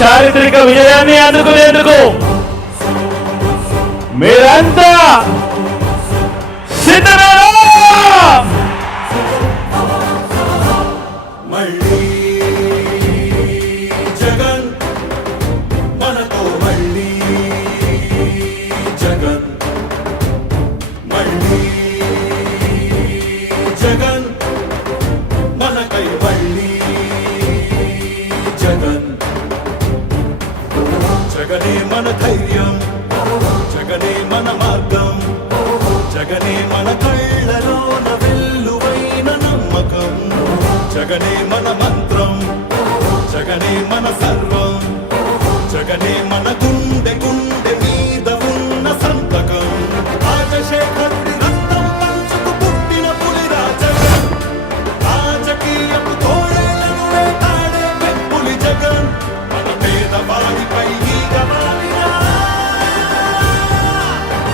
చారిత్రక విజయాన్ని అందుకునేందుకు మీరంతా సిద్ధమేనా? మళ్ళీ జగన్ మనతో, మళ్ళీ జగన్, మళ్ళీ జగన్ మనకై, మళ్ళీ జగన్. జగనే మన ధైర్యం, జగనే మన మార్గం, జగనే మన కళ్ళలోన వెల్లువైన నమ్మకం, జగనే మన మంత్రం, జగనే మన సర్వం, జగనే మన గుండె గుండె మీద ఉన్న సంతకం. రాజశేఖరుడి రక్తం పంచుకు పుట్టిన పులిరా జగన్, రాజకీయపు తోడేలను వేటాడే పెప్పులి జగన్, మన పేదవాడిపై ఈగ వాలినా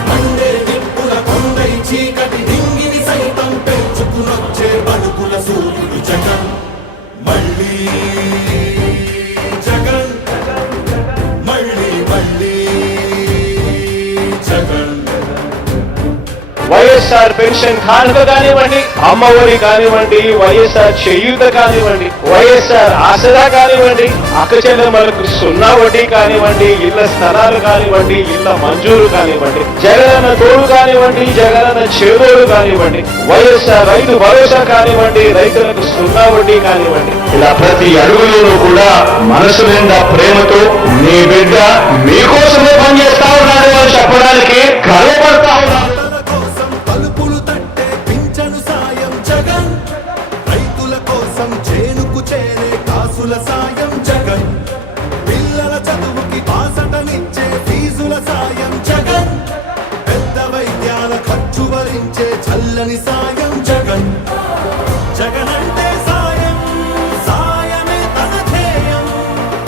మండే నిప్పుల కొండై చీకటి డింగిని సైతం పెంచుకునొచ్చే బడుగుల సూర్యుడు జగన్. మళ్ళీ జగన్, మళ్ళీ మళ్ళీ జగన్. వైఎస్ఆర్ పెన్షన్ కానుక కానివ్వండి, అమ్మఒడి కానివ్వండి, వైఎస్ఆర్ చేయూత కానివ్వండి, వైఎస్ఆర్ ఆసరా కానివ్వండి, అక్క చెల్లెమ్మలకు 0 వడ్డీ కానివ్వండి, ఇళ్ల స్థలాలు కానివ్వండి, ఇళ్ల మంజూరు కానివ్వండి, జగనన్న తోడు కానివ్వండి, జగనన్న చేదోడు కానివ్వండి, వైఎస్ఆర్ రైతు భరోసా కానివ్వండి, రైతులకు 0 వడ్డీ కానివ్వండి, ఇలా ప్రతి అడుగులోనూ కూడా మనసు నిండా ప్రేమతో మీ బిడ్డ మీకోసమే పనిచేస్తా ఉన్నాడు అని చెప్పడానికి గర్వపడతా ఉన్నాను. తలుపులు తట్టే పింఛను సాయం జగన్, రైతుల కోసం చేనుకు చేరే కాసుల సాయం జగన్, పిల్లల చదువుకి బాసటనిచ్చే ఫీజుల సాయం జగన్, పెద్ద వైద్యాల ఖర్చు భరించే చల్లని సాయం జగన్. జగన్ అంటే సాయం, సాయమే తన ధ్యేయం,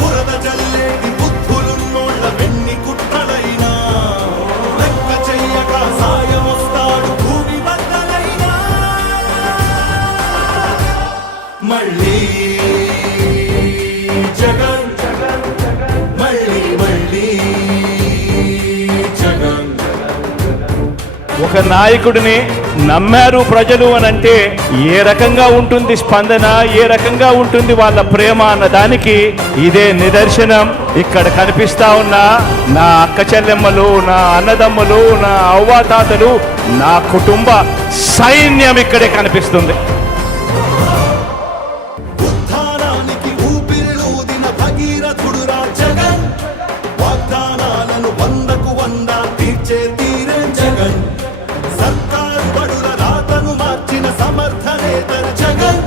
బురద జల్లేది బుద్ధులున్నోళ్ళ వెన్ని కుట్రలైనా లెక్క చెయ్యక సాయం వస్తాడు భూమి బద్దలైనా. మళ్ళీ జగన్, మళ్ళీ మళ్ళీ జగన్. ఒక నాయకుడిని నమ్మారు ప్రజలు అని అంటే ఏ రకంగా ఉంటుంది స్పందన, ఏ రకంగా ఉంటుంది వాళ్ళ ప్రేమ అన్న దానికి ఇదే నిదర్శనం. ఇక్కడ కనిపిస్తా ఉన్న నా అక్క చెల్లెమ్మలు, నా అన్నదమ్ములు, నా అవ్వాతాతలు, నా కుటుంబ సైన్యం ఇక్కడే కనిపిస్తుంది. ఉత్థానానికి ఊపిరిలూదిన భగీరథుడురా జగన్, వాగ్దానాలను 100కు 100 తీర్చే తీరే జగన్, సర్కారు బడుల రాతను మార్చిన సమర్థనేతర జగన్,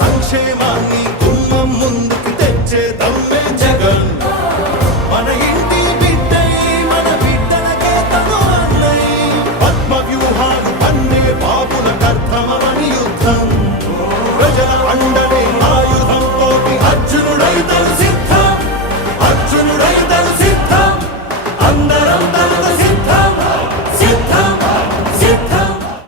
సంక్షేమాన్ని గుమ్మం ముందుకు తెచ్చే దమ్మే